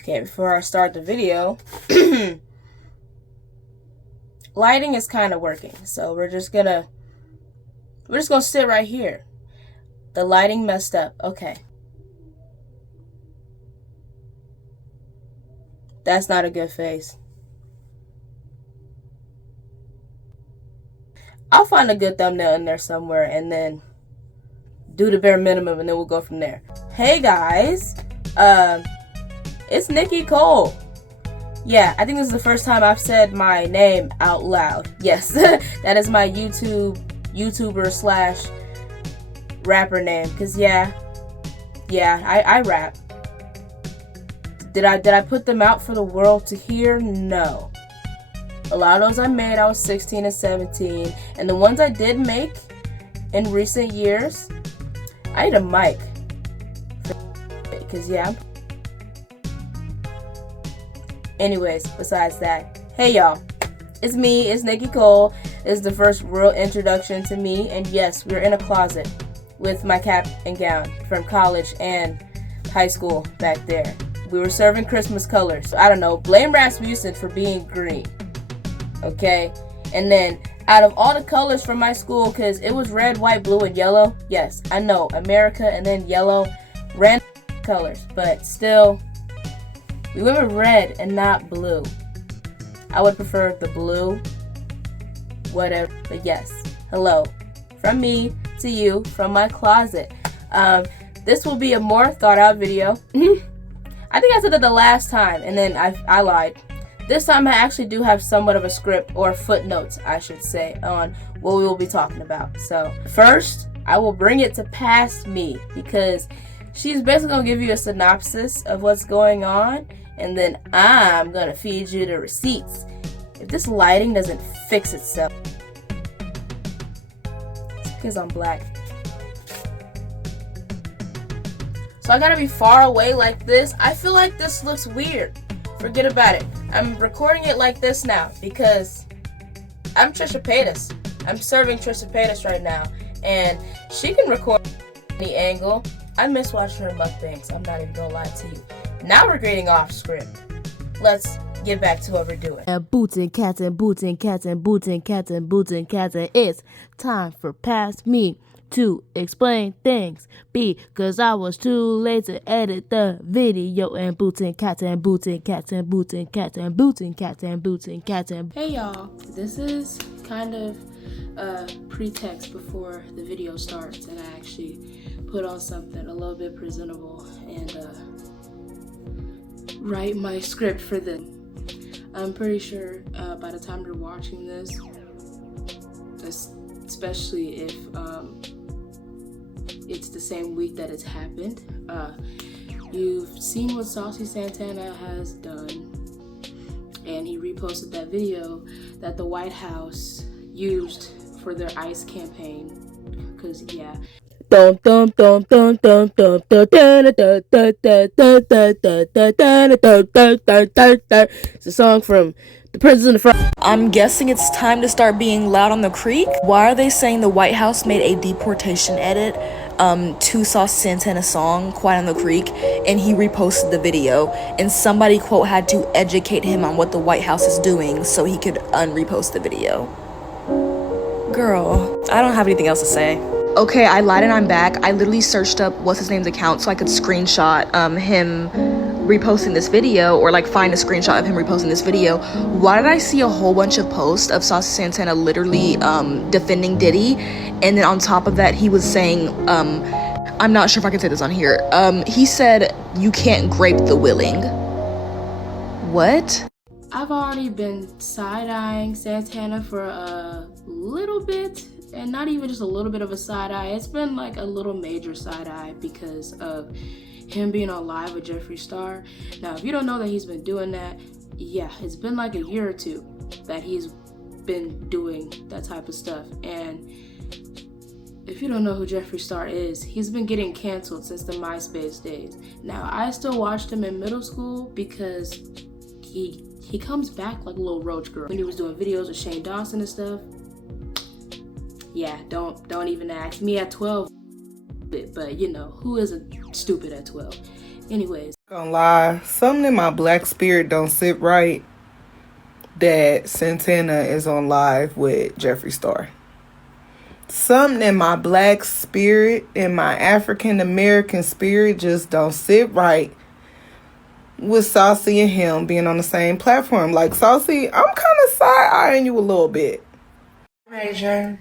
Okay, before I start the video, lighting is kind of working, so we're just gonna sit right here. The lighting messed up. Okay. That's not a good face. I'll find a good thumbnail in there somewhere and then do the bare minimum and then we'll go from there. Hey guys, it's Nikki Cole. Yeah, I think this is the first time I've said my name out loud. Yes, that is my YouTuber slash rapper name. Cause yeah, I rap. Did I put them out for the world to hear? No. A lot of those I made, I was 16 and 17. And the ones I did make in recent years, I need a mic. Because yeah. Anyways, besides that, hey y'all. It's me, it's Nikki Cole. This is the first real introduction to me. And yes, we're in a closet with my cap and gown from college and high school back there. We were serving Christmas colors. I don't know, blame Rasmussen for being green. Okay? And then, out of all the colors from my school, because it was red, white, blue, and yellow. Yes, I know, America and then yellow. Random colors. But still, we went with red and not blue. I would prefer the blue. Whatever. But yes, hello. From me to you, from my closet. This will be a more thought out video. I think I said that the last time, and then I lied. This time I actually do have somewhat of a script, or footnotes, I should say, on what we will be talking about. So, first, I will bring it to past me, because she's basically going to give you a synopsis of what's going on, and then I'm going to feed you the receipts. If this lighting doesn't fix itself, it's because I'm black. So I gotta be far away like this. I feel like this looks weird. Forget about it. I'm recording it like this now because I'm Trisha Paytas. I'm serving Trisha Paytas right now. And she can record any angle. I miss watching her mukbangs. I'm not even gonna lie to you. Now we're getting off script. Let's get back to what we're doing. Boots and cats and boots and cats and boots and cats and boots and cats, and it's time for past me to explain things because I was too late to edit the video. And boots and cats and boots and cats and boots and cats and boots and cats and boots and cats and. Hey y'all, this is kind of a pretext before the video starts, and I actually put on something a little bit presentable and write my script for this. I'm pretty sure by the time you're watching this, especially if it's the same week that it's happened, you've seen what Saucy Santana has done, and he reposted that video that the White House used for their ICE campaign, because yeah. It's a song from the President of France. I'm guessing it's time to start being loud on the creek. Why are they saying the White House made a deportation edit to Saucy Santana's song, Quiet on the Creek, and he reposted the video, and somebody, quote, had to educate him on what the White House is doing so he could unrepost the video. Girl, I don't have anything else to say. Okay, I lied and I'm back. I literally searched up what's his name's account so I could screenshot him reposting this video, or like find a screenshot of him reposting this video. Why did I see a whole bunch of posts of Saucy Santana literally defending Diddy, and then on top of that he was saying I'm not sure if I can say this on here, he said you can't grape the willing. What? I've already been side-eyeing Santana for a little bit, and not even just a little bit of a side-eye. It's been like a little major side-eye because of him being on live with Jeffree Star. Now, if you don't know that he's been doing that, yeah, it's been like a year or two that he's been doing that type of stuff. And if you don't know who Jeffree Star is, he's been getting canceled since the MySpace days. Now, I still watched him in middle school because he comes back like a little roach girl. When he was doing videos with Shane Dawson and stuff, yeah, don't even ask me at 12. But you know, who isn't stupid at 12? Anyways. Gonna lie, something in my black spirit don't sit right that Santana is on live with Jeffree Star. Something in my black spirit, in my African American spirit, just don't sit right with Saucy and him being on the same platform. Like, Saucy, I'm kind of side-eyeing you a little bit. Major.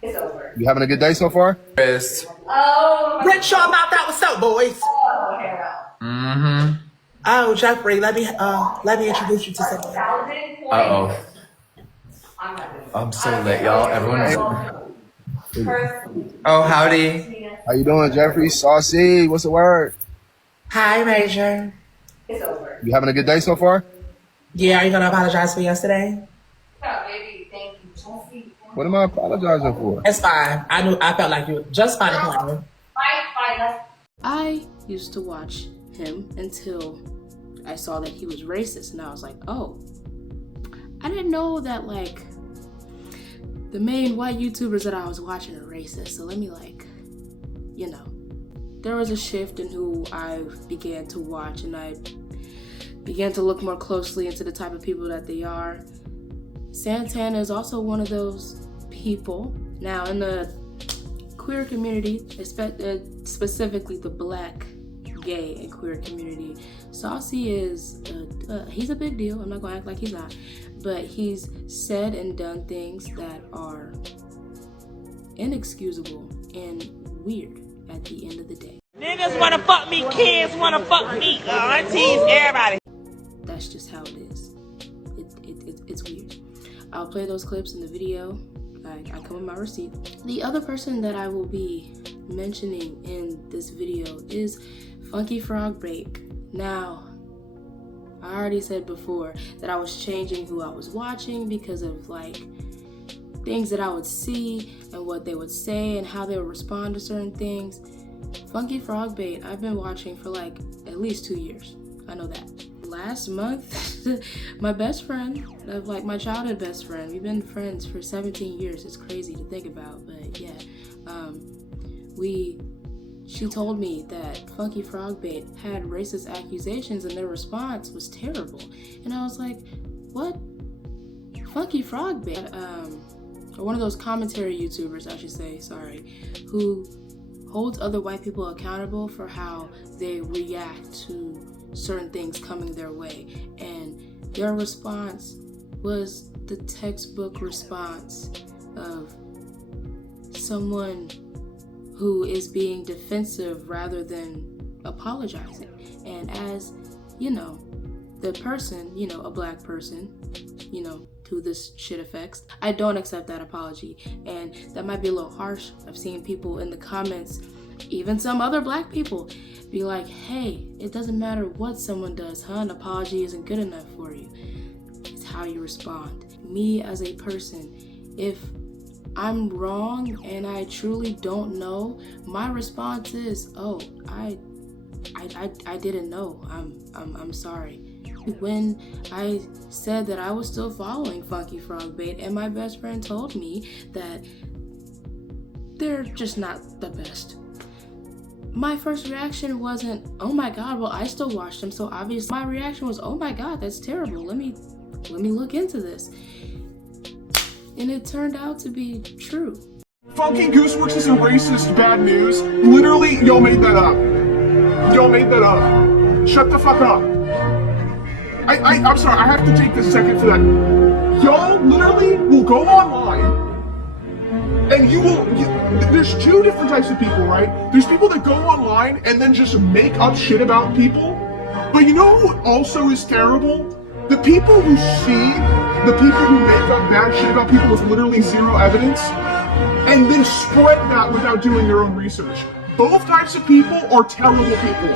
It's over. You having a good day so far? Yes. Oh. Rich, y'all about that. What's up, boys? Oh, okay, well. Oh, Jeffrey, let me introduce you to someone. Uh-oh. I'm so lit, y'all. Everyone. Oh, howdy. How you doing, Jeffrey? Saucy, what's the word? Hi, Major. It's over. You having a good day so far? Yeah, are you gonna apologize for yesterday? Oh, baby, thank you. Chelsea. What am I apologizing for? It's fine. I felt like you were just fine playing. Bye. I used to watch him until I saw that he was racist, and I was like, oh, I didn't know that, like, the main white YouTubers that I was watching are racist. So let me, like, you know, there was a shift in who I began to watch, and I began to look more closely into the type of people that they are. Santana is also one of those people. Now, in the queer community, specifically the black, gay, and queer community, Saucy is, he's a big deal. I'm not gonna act like he's not. But he's said and done things that are inexcusable and weird at the end of the day. Niggas wanna fuck me, kids wanna fuck me, aunties, everybody. That's just how it is. It's weird. I'll play those clips in the video. I come with my receipt. The other person that I will be mentioning in this video is FunkyFrogBait. Now, I already said before that I was changing who I was watching because of, like, things that I would see and what they would say and how they would respond to certain things. FunkyFrogBait, I've been watching for like at least 2 years. I know that. Last month, my best friend, like my childhood best friend, we've been friends for 17 years. It's crazy to think about, but yeah. She told me that FunkyFrogBait had racist accusations and their response was terrible. And I was like, what? FunkyFrogBait, or one of those commentary YouTubers, I should say, sorry, who holds other white people accountable for how they react to certain things coming their way. And their response was the textbook response of someone who is being defensive rather than apologizing. And as, you know, the person, you know, a black person, you know, who this shit affects, I don't accept that apology. And that might be a little harsh. I've seen people in the comments, even some other black people, be like, hey, it doesn't matter what someone does, huh? An apology isn't good enough for you. It's how you respond. Me as a person, if I'm wrong and I truly don't know, my response is, oh, I didn't know. I'm sorry. When I said that I was still following FunkyFrogBait, and my best friend told me that they're just not the best, my first reaction wasn't, oh my god, well, I still watched them, so obviously my reaction was, oh my god, that's terrible. Let me look into this. And it turned out to be true. Funky Gooseworks is a racist, bad news. Literally, y'all made that up. Y'all made that up. Shut the fuck up. I'm sorry, I have to take this second for that. Y'all literally will go online and there's two different types of people, right? There's people that go online and then just make up shit about people. But you know who also is terrible? The people who make up bad shit about people with literally zero evidence and then spread that without doing their own research. Both types of people are terrible people.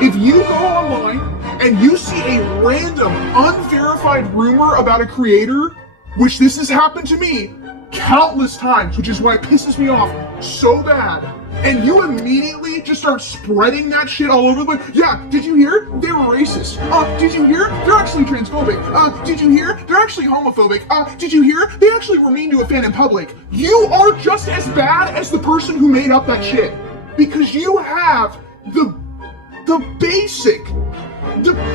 If you go online and you see a random, unverified rumor about a creator, which this has happened to me countless times, which is why it pisses me off so bad, and you immediately just start spreading that shit all over the place. Yeah, did you hear? They were racist. Did you hear? They're actually transphobic. Did you hear? They're actually homophobic. Did you hear? They actually were mean to a fan in public. You are just as bad as the person who made up that shit. Because you have the the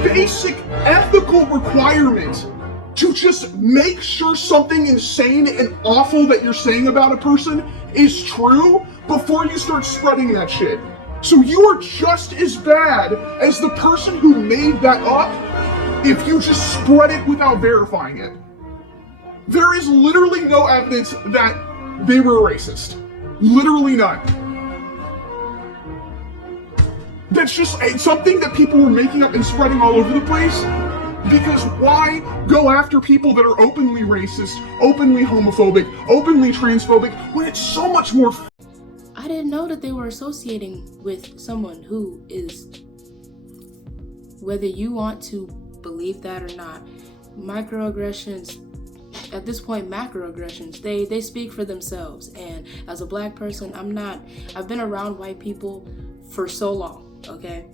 basic ethical requirement to just make sure something insane and awful that you're saying about a person is true before you start spreading that shit. So you are just as bad as the person who made that up if you just spread it without verifying it. There is literally no evidence that they were racist. Literally none. That's just something that people were making up and spreading all over the place. Because why go after people that are openly racist, openly homophobic, openly transphobic, when it's so much more... I didn't know that they were associating with someone who is, whether you want to believe that or not, microaggressions, at this point macroaggressions, they speak for themselves. And as a black person, I've been around white people for so long, okay?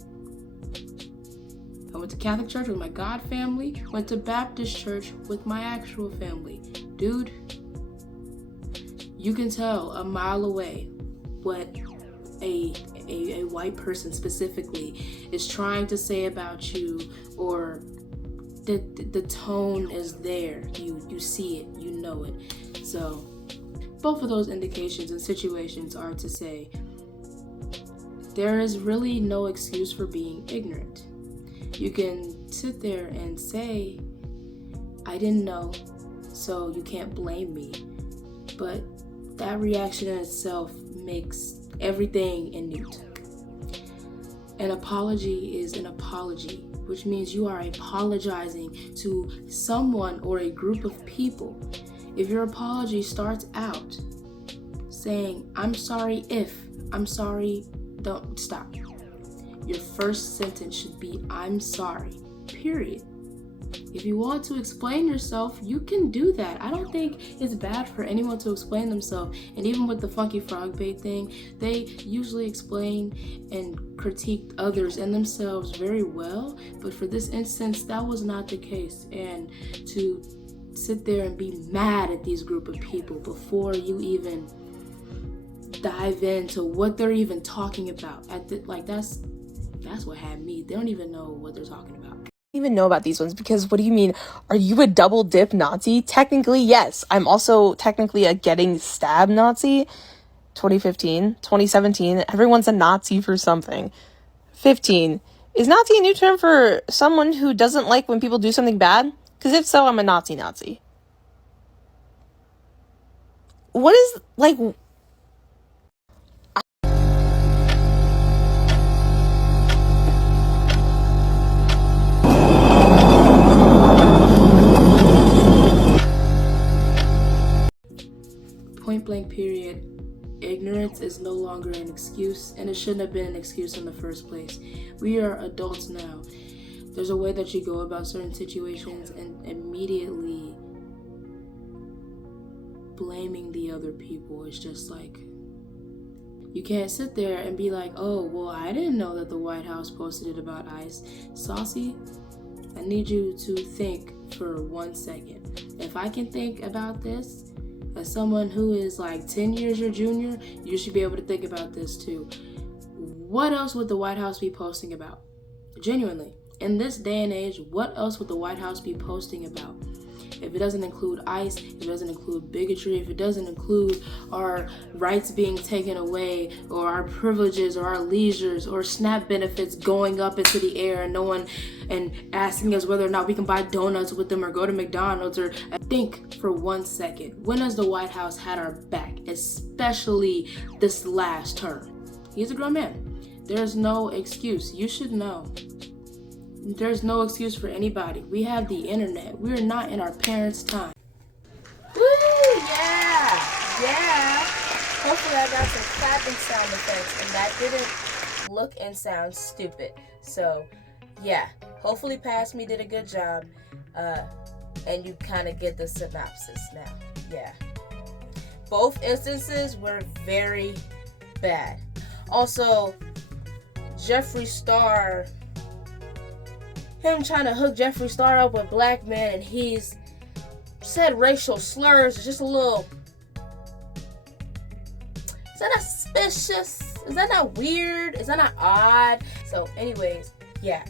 I went to Catholic church with my God family, went to Baptist church with my actual family. Dude, you can tell a mile away what a white person specifically is trying to say about you, or the tone is there. You see it, you know it. So both of those indications and situations are to say there is really no excuse for being ignorant. You can sit there and say, I didn't know, so you can't blame me. But that reaction in itself makes everything inute. An apology is an apology, which means you are apologizing to someone or a group of people. If your apology starts out saying, I'm sorry if, I'm sorry, don't stop. Your first sentence should be, I'm sorry, period. If you want to explain yourself, you can do that. I don't think it's bad for anyone to explain themselves. And even with the FunkyFrogBait thing, they usually explain and critique others and themselves very well. But for this instance, that was not the case. And to sit there and be mad at these group of people before you even dive into what they're even talking about, that's what had me. They don't even know what they're talking about. Even know about these ones, because what do you mean? Are you a double dip Nazi? Technically, yes. I'm also technically a getting stabbed Nazi. 2015, 2017, everyone's a Nazi for something. 15, is Nazi a new term for someone who doesn't like when people do something bad? Because if so, I'm a Nazi. What is, like... Point blank period. Ignorance is no longer an excuse, and it shouldn't have been an excuse in the first place. We are adults now. There's a way that you go about certain situations, and immediately blaming the other people is just like, you can't sit there and be like, oh, well, I didn't know that the White House posted it about ICE. Saucy, I need you to think for 1 second. If I can think about this, as someone who is like 10 years your junior, you should be able to think about this too. What else would the White House be posting about? Genuinely, in this day and age, what else would the White House be posting about? If it doesn't include ICE, if it doesn't include bigotry, if it doesn't include our rights being taken away, or our privileges, or our leisures, or SNAP benefits going up into the air, and no one and asking us whether or not we can buy donuts with them or go to McDonald's, or think for 1 second. When has the White House had our back, especially this last term? He's a grown man. There's no excuse. You should know. There's no excuse for anybody. We have the internet. We're not in our parents' time. Woo! Yeah! Yeah! Hopefully I got some clapping sound effects and that didn't look and sound stupid. So, yeah. Hopefully Past Me did a good job. And you kind of get the synopsis now. Yeah. Both instances were very bad. Also, Jeffree Star... him trying to hook Jeffree Star up with black men, and he's said racial slurs. It's just a little... Is that not suspicious? Is that not weird? Is that not odd? So anyways, yeah.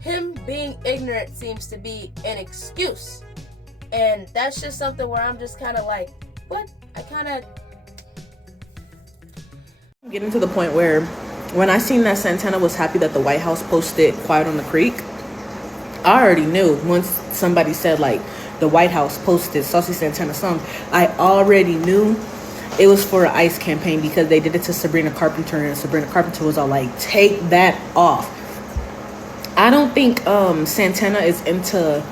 Him being ignorant seems to be an excuse. And that's just something where I'm just kind of like, what? Getting to the point where when I seen that Santana was happy that the White House posted Quiet on the Creek, I already knew once somebody said like the White House posted Saucy Santana song, I already knew it was for an ICE campaign because they did it to Sabrina Carpenter, and Sabrina Carpenter was all like, take that off. I don't think Santana is into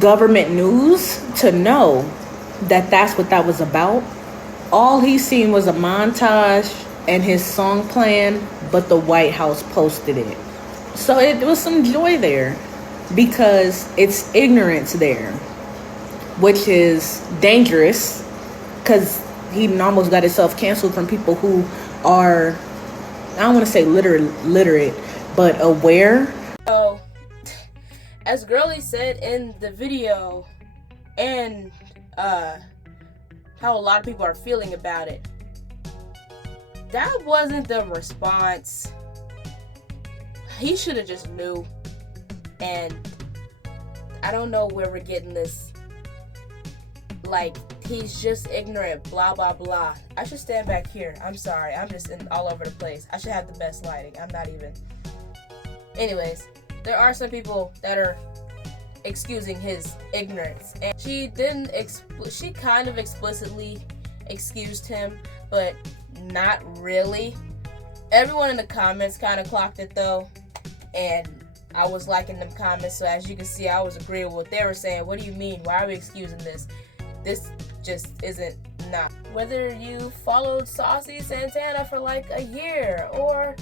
government news to know that that's what that was about. All he seen was a montage and his song playing, but the White House posted it. So it was some joy there because it's ignorance there, which is dangerous because he almost got himself canceled from people who are, I don't want to say literate, but aware. So, as Girly said in the video, and how a lot of people are feeling about it, that wasn't the response. He should have just knew. And I don't know where we're getting this, like, he's just ignorant, blah blah blah. I should stand back here. I'm sorry, I'm just all over the place. I should have the best lighting. I'm not even. Anyways, there are some people that are excusing his ignorance, and she didn't she kind of explicitly excused him, but not really. Everyone in the comments kind of clocked it though, and I was liking them comments, so as you can see, I was agreeing with what they were saying. What do you mean? Why are we excusing this? This just isn't not. Whether you followed Saucy Santana for like a year or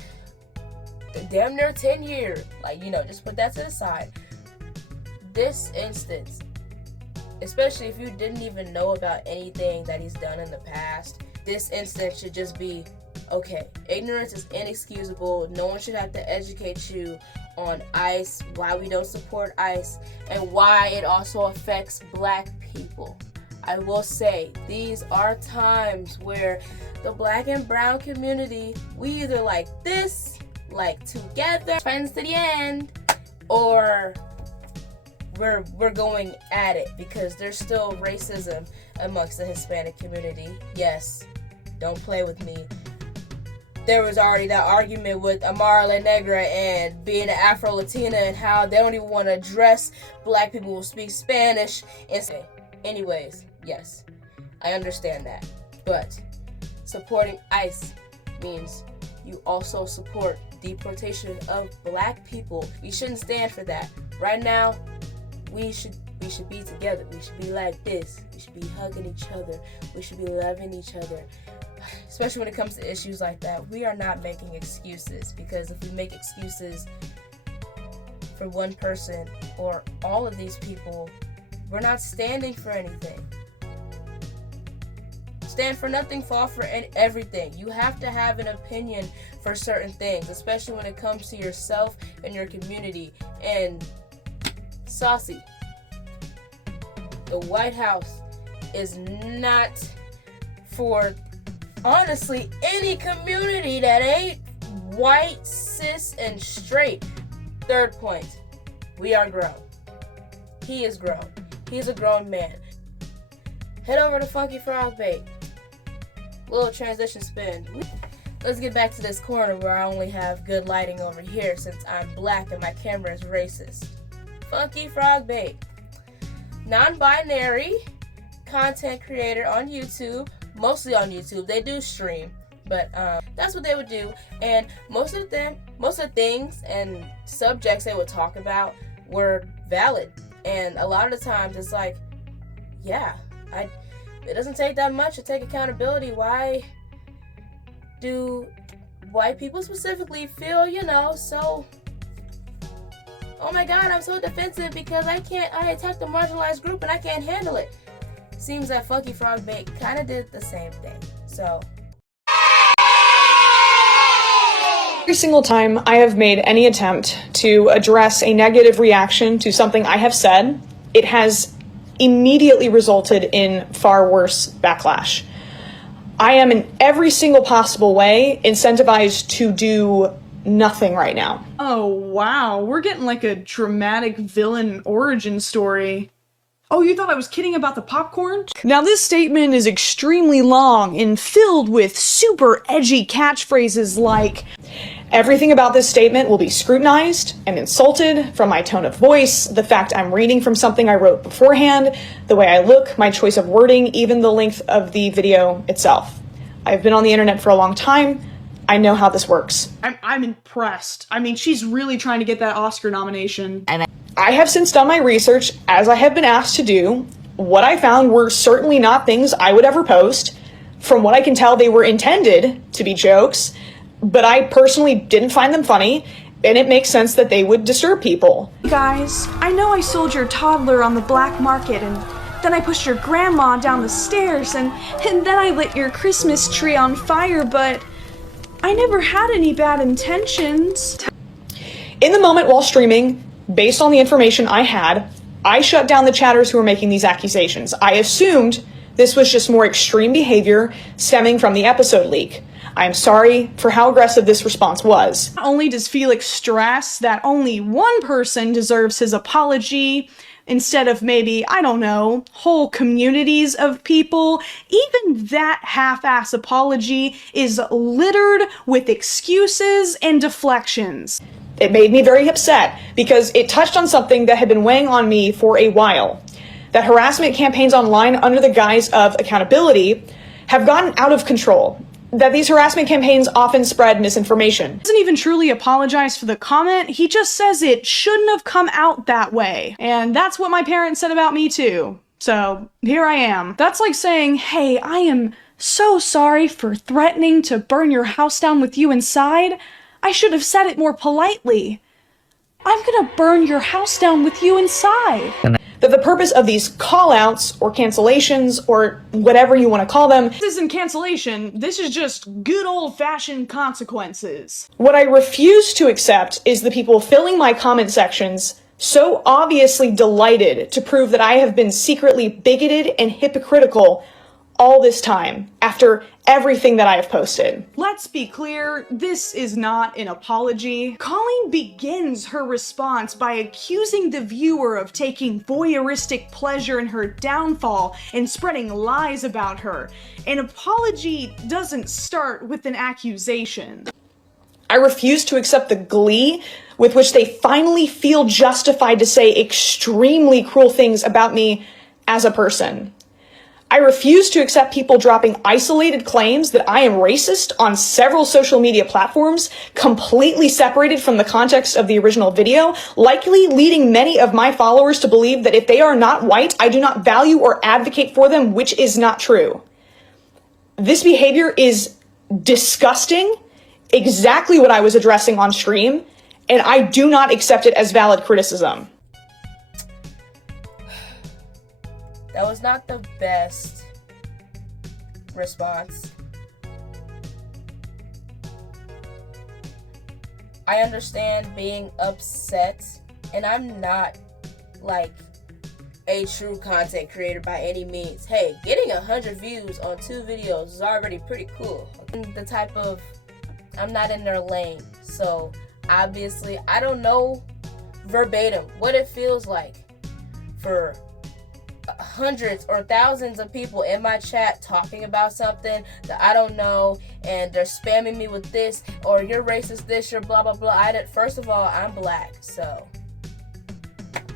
damn near 10 years, like, you know, just put that to the side. This instance, especially if you didn't even know about anything that he's done in the past, this instance should just be, okay, ignorance is inexcusable. No one should have to educate you on ICE, why we don't support ICE, and why it also affects black people. I will say, these are times where the black and brown community, we either like this, like together, friends to the end, or we're going at it because there's still racism amongst the Hispanic community. Yes, don't play with me. There was already that argument with Amara La Negra and being an Afro-Latina and how they don't even want to address black people who speak Spanish. Anyways, yes, I understand that. But supporting ICE means you also support deportation of black people. We shouldn't stand for that. Right now, we should be together. We should be like this. We should be hugging each other. We should be loving each other. Especially when it comes to issues like that. We are not making excuses, because if we make excuses for one person or all of these people, we're not standing for anything. Stand for nothing, fall for everything. You have to have an opinion for certain things, especially when it comes to yourself and your community. And Saucy, the White House is not for, honestly, any community that ain't white, cis, and straight. Third point, we are grown. He is grown. He's a grown man. Head over to FunkyFrogBait. Little transition spin. Let's get back to this corner where I only have good lighting over here since I'm black and my camera is racist. FunkyFrogBait. Non-binary content creator on YouTube. Mostly on YouTube. They do stream, but that's what they would do. And most of the things and subjects they would talk about were valid. And a lot of the times it's like, yeah, it doesn't take that much to take accountability. Why do white people specifically feel, so, oh my God, I'm so defensive because I attacked the marginalized group and I can't handle it. Seems that FunkyFrogBait kind of did the same thing. So every single time I have made any attempt to address a negative reaction to something I have said, it has immediately resulted in far worse backlash. I am in every single possible way incentivized to do nothing right now. Oh, wow. We're getting like a dramatic villain origin story. Oh, you thought I was kidding about the popcorn? Now, this statement is extremely long and filled with super edgy catchphrases like, everything about this statement will be scrutinized and insulted, from my tone of voice, the fact I'm reading from something I wrote beforehand, the way I look, my choice of wording, even the length of the video itself. I've been on the internet for a long time. I know how this works. I'm impressed. I mean, she's really trying to get that Oscar nomination. I have since done my research, as I have been asked to do. What I found were certainly not things I would ever post. From what I can tell, they were intended to be jokes, but I personally didn't find them funny, and it makes sense that they would disturb people. Guys, I know I sold your toddler on the black market, and then I pushed your grandma down the stairs, and then I lit your Christmas tree on fire, but I never had any bad intentions. In the moment while streaming, based on the information I had, I shut down the chatters who were making these accusations. I assumed this was just more extreme behavior stemming from the episode leak. I am sorry for how aggressive this response was. Not only does Felix stress that only one person deserves his apology, instead of maybe, I don't know, whole communities of people, even that half-ass apology is littered with excuses and deflections. It made me very upset because it touched on something that had been weighing on me for a while. That harassment campaigns online under the guise of accountability have gotten out of control. That these harassment campaigns often spread misinformation. He doesn't even truly apologize for the comment, he just says it shouldn't have come out that way. And that's what my parents said about me too. So here I am. That's like saying, hey, I am so sorry for threatening to burn your house down with you inside. I should have said it more politely. I'm gonna burn your house down with you inside. That the purpose of these call-outs or cancellations or whatever you want to call them, this isn't cancellation, this is just good old-fashioned consequences. What I refuse to accept is the people filling my comment sections so obviously delighted to prove that I have been secretly bigoted and hypocritical all this time, after everything that I have posted. Let's be clear, this is not an apology. Colleen begins her response by accusing the viewer of taking voyeuristic pleasure in her downfall and spreading lies about her. An apology doesn't start with an accusation. I refuse to accept the glee with which they finally feel justified to say extremely cruel things about me as a person. I refuse to accept people dropping isolated claims that I am racist on several social media platforms, completely separated from the context of the original video, likely leading many of my followers to believe that if they are not white, I do not value or advocate for them, which is not true. This behavior is disgusting, exactly what I was addressing on stream, and I do not accept it as valid criticism. That was not the best response. I understand being upset, and I'm not like a true content creator by any means. Hey, getting 100 views on 2 videos is already pretty cool. The type of, I'm not in their lane, so obviously I don't know verbatim what it feels like for hundreds or thousands of people in my chat talking about something that I don't know, and they're spamming me with this, or you're racist this, you're blah blah blah. First of all, I'm black, so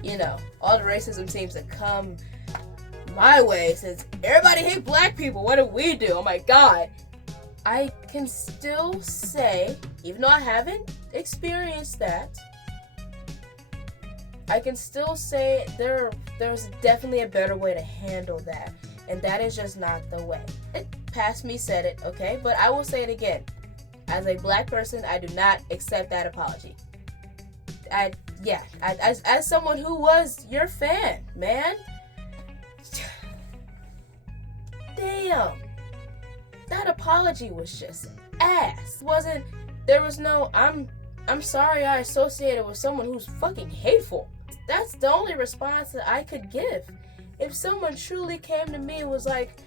you know, all the racism seems to come my way since everybody hate black people. What do we do? Oh my god. I can still say, even though I haven't experienced that, I can still say there's definitely a better way to handle that, and that is just not the way. Past me said it, okay, but I will say it again. As a black person, I do not accept that apology. As someone who was your fan, man, damn, that apology was just ass. There was no, I'm sorry I associated with someone who's fucking hateful. That's the only response that I could give. If someone truly came to me and was like,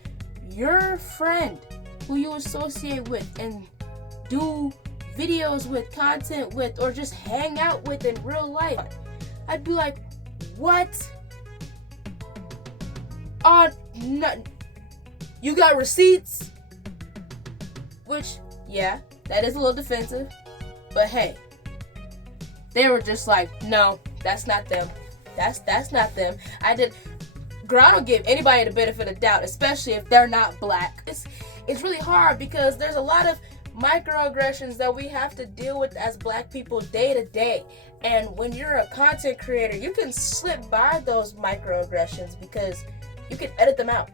your friend who you associate with and do videos with, content with, or just hang out with in real life. I'd be like, what? You got receipts? Which, yeah, that is a little defensive. But hey, they were just like, no, that's not them. That's not them. I don't give anybody the benefit of doubt, especially if they're not black. It's really hard because there's a lot of microaggressions that we have to deal with as black people day to day. And when you're a content creator, you can slip by those microaggressions because you can edit them out.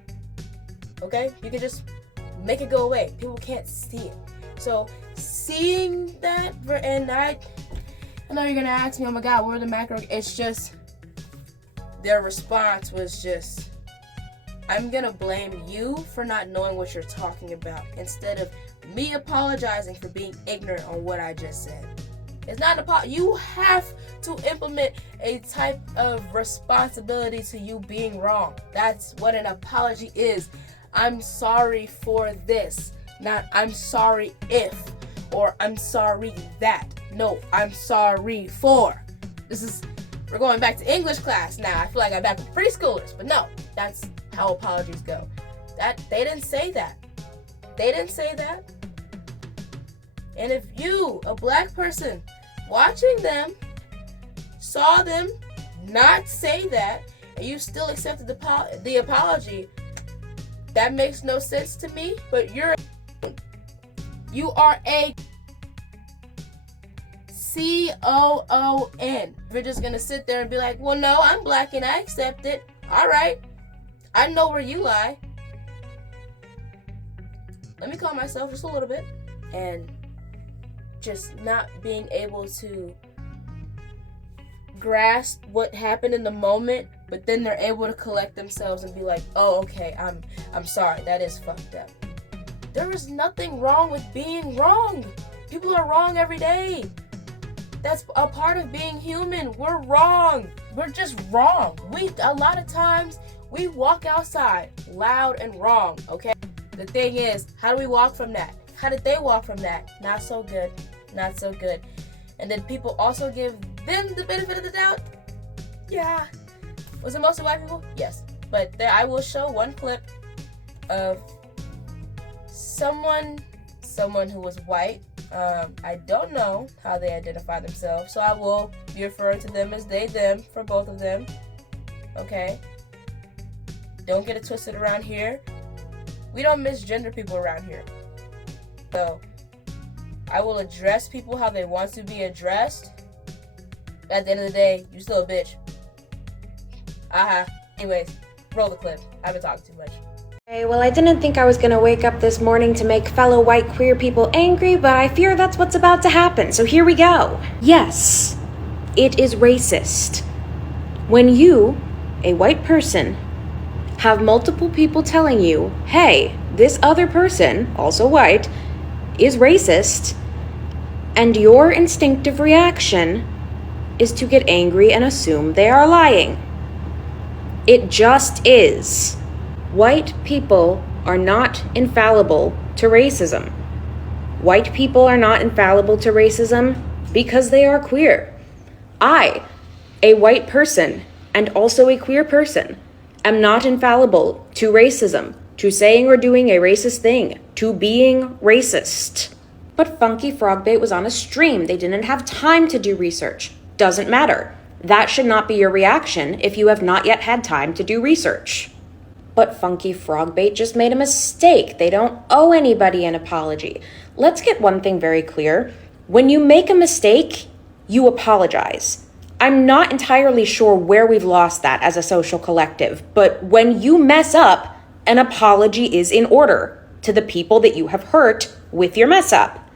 Okay? You can just make it go away. People can't see it. So seeing that, and I know you're gonna ask me, oh my God, what are the macro? It's just, their response was just, I'm gonna blame you for not knowing what you're talking about instead of me apologizing for being ignorant on what I just said. It's not an apology. You have to implement a type of responsibility to you being wrong. That's what an apology is. I'm sorry for this, not I'm sorry if, or I'm sorry that. No, I'm sorry for. We're going back to English class now. I feel like I'm back with preschoolers, but no, that's how apologies go. They didn't say that. They didn't say that. And if you, a black person, watching them, saw them not say that, and you still accepted the apology, that makes no sense to me. But you are a COON. You're just gonna sit there and be like, well, no, I'm black and I accept it. All right, I know where you lie. Let me calm myself just a little bit. And just not being able to grasp what happened in the moment, but then they're able to collect themselves and be like, oh, okay, I'm sorry, that is fucked up. There is nothing wrong with being wrong. People are wrong every day. That's a part of being human. We're wrong. We're just wrong. A lot of times we walk outside loud and wrong, okay? The thing is, how do we walk from that? How did they walk from that? Not so good. Not so good. And did people also give them the benefit of the doubt? Yeah. Was it mostly white people? Yes. But I will show one clip of someone who was white. I don't know how they identify themselves, so I will be referring to them as they, them for both of them. Okay? Don't get it twisted around here. We don't misgender people around here. So, I will address people how they want to be addressed. At the end of the day, you still a bitch. Anyways, roll the clip. I've been talking too much. Okay, well, I didn't think I was gonna wake up this morning to make fellow white queer people angry, but I fear that's what's about to happen, so here we go. Yes, it is racist when you, a white person, have multiple people telling you, hey, this other person, also white, is racist, and your instinctive reaction is to get angry and assume they are lying. It just is. White people are not infallible to racism. White people are not infallible to racism because they are queer. I, a white person and also a queer person, am not infallible to racism, to saying or doing a racist thing, to being racist. But FunkyFrogBait was on a stream. They didn't have time to do research. Doesn't matter. That should not be your reaction if you have not yet had time to do research. But FunkyFrogBait just made a mistake. They don't owe anybody an apology. Let's get one thing very clear. When you make a mistake, you apologize. I'm not entirely sure where we've lost that as a social collective, but when you mess up, an apology is in order to the people that you have hurt with your mess up.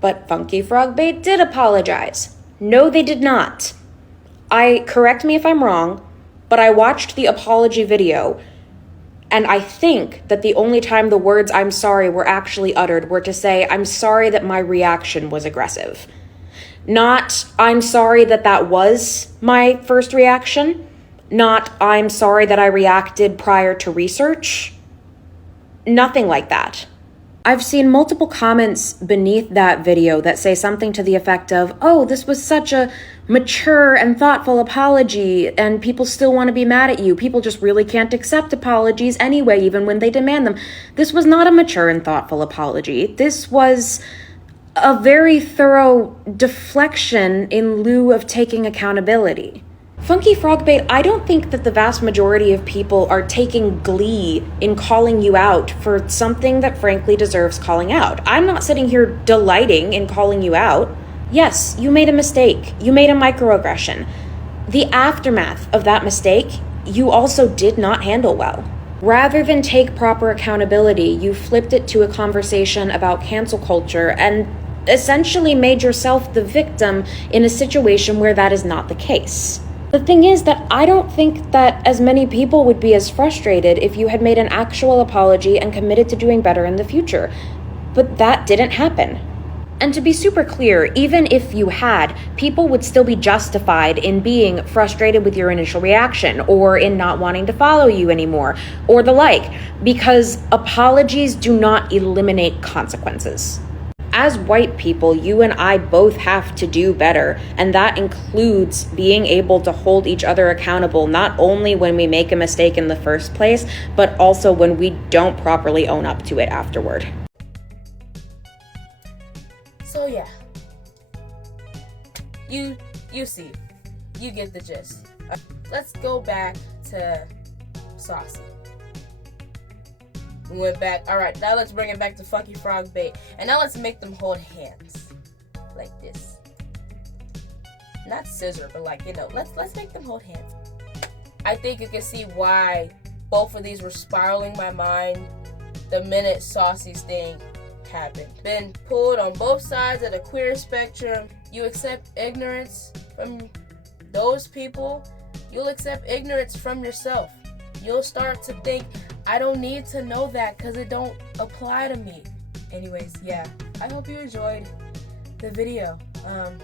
But FunkyFrogBait did apologize. No, they did not. Correct me if I'm wrong, but I watched the apology video, and I think that the only time the words "I'm sorry" were actually uttered were to say, "I'm sorry that my reaction was aggressive." Not, "I'm sorry that that was my first reaction." Not, "I'm sorry that I reacted prior to research." Nothing like that. I've seen multiple comments beneath that video that say something to the effect of, oh, this was such a mature and thoughtful apology, and people still want to be mad at you. People just really can't accept apologies anyway, even when they demand them. This was not a mature and thoughtful apology. This was a very thorough deflection in lieu of taking accountability. FunkyFrogBait, I don't think that the vast majority of people are taking glee in calling you out for something that frankly deserves calling out. I'm not sitting here delighting in calling you out. Yes, you made a mistake. You made a microaggression. The aftermath of that mistake, you also did not handle well. Rather than take proper accountability, you flipped it to a conversation about cancel culture and essentially made yourself the victim in a situation where that is not the case. The thing is that I don't think that as many people would be as frustrated if you had made an actual apology and committed to doing better in the future. But that didn't happen. And to be super clear, even if you had, people would still be justified in being frustrated with your initial reaction or in not wanting to follow you anymore or the like, because apologies do not eliminate consequences. As white people, you and I both have to do better, and that includes being able to hold each other accountable, not only when we make a mistake in the first place, but also when we don't properly own up to it afterward. So yeah, you see, you get the gist. Let's go back to Saucy. We went back. All right, now let's bring it back to FunkyFrogBait, and now let's make them hold hands like this. Not scissor, but like, you know, let's make them hold hands. I think you can see why both of these were spiraling my mind the minute Saucy's thing happened. Been pulled on both sides of the queer spectrum. You accept ignorance from those people, you'll accept ignorance from yourself. You'll start to think, I don't need to know that because it don't apply to me. Anyways, yeah, I hope you enjoyed the video. I'm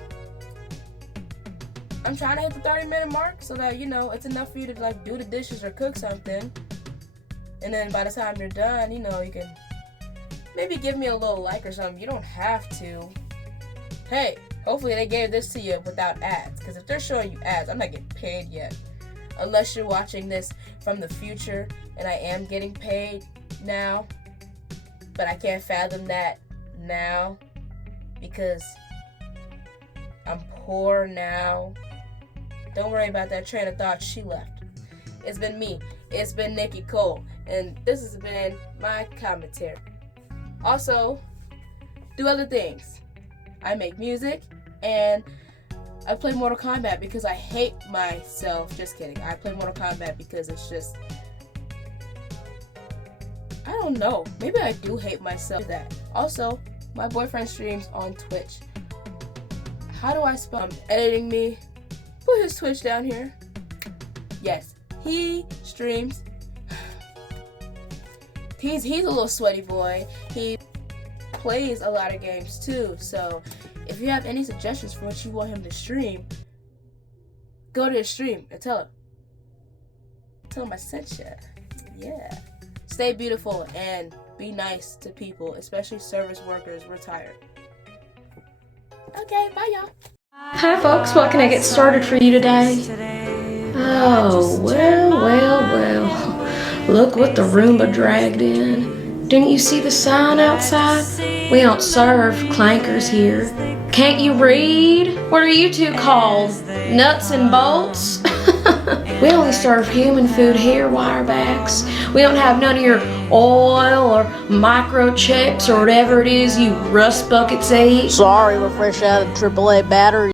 trying to hit the 30-minute mark so that, you know, it's enough for you to like do the dishes or cook something. And then by the time you're done, you know, you can maybe give me a little like or something. You don't have to. Hey, hopefully they gave this to you without ads, because if they're showing you ads, I'm not getting paid yet. Unless you're watching this from the future and I am getting paid now, but I can't fathom that now because I'm poor now. Don't worry about that train of thought, she left. It's been me, it's been Nikki Cole, and this has been my commentary. Also, do other things. I make music and I play Mortal Kombat because I hate myself. Just kidding. I play Mortal Kombat because it's just, I don't know. Maybe I do hate myself. That. Also, my boyfriend streams on Twitch. How do I spell? Editing me. Put his Twitch down here. Yes, he streams. He's a little sweaty boy. He plays a lot of games too. So if you have any suggestions for what you want him to stream, go to his stream and tell him I sent you. Yeah. Stay beautiful and be nice to people, especially service workers. We're tired. Okay, bye y'all. Hi folks, what can I get started for you today? Oh, well. Look what the Roomba dragged in. Didn't you see the sign outside? We don't serve clankers here. Can't you read? What are you two called? Nuts and bolts? We only serve human food here, wirebacks. We don't have none of your oil or microchips or whatever it is you rust buckets eat. Sorry, we're fresh out of AAA battery.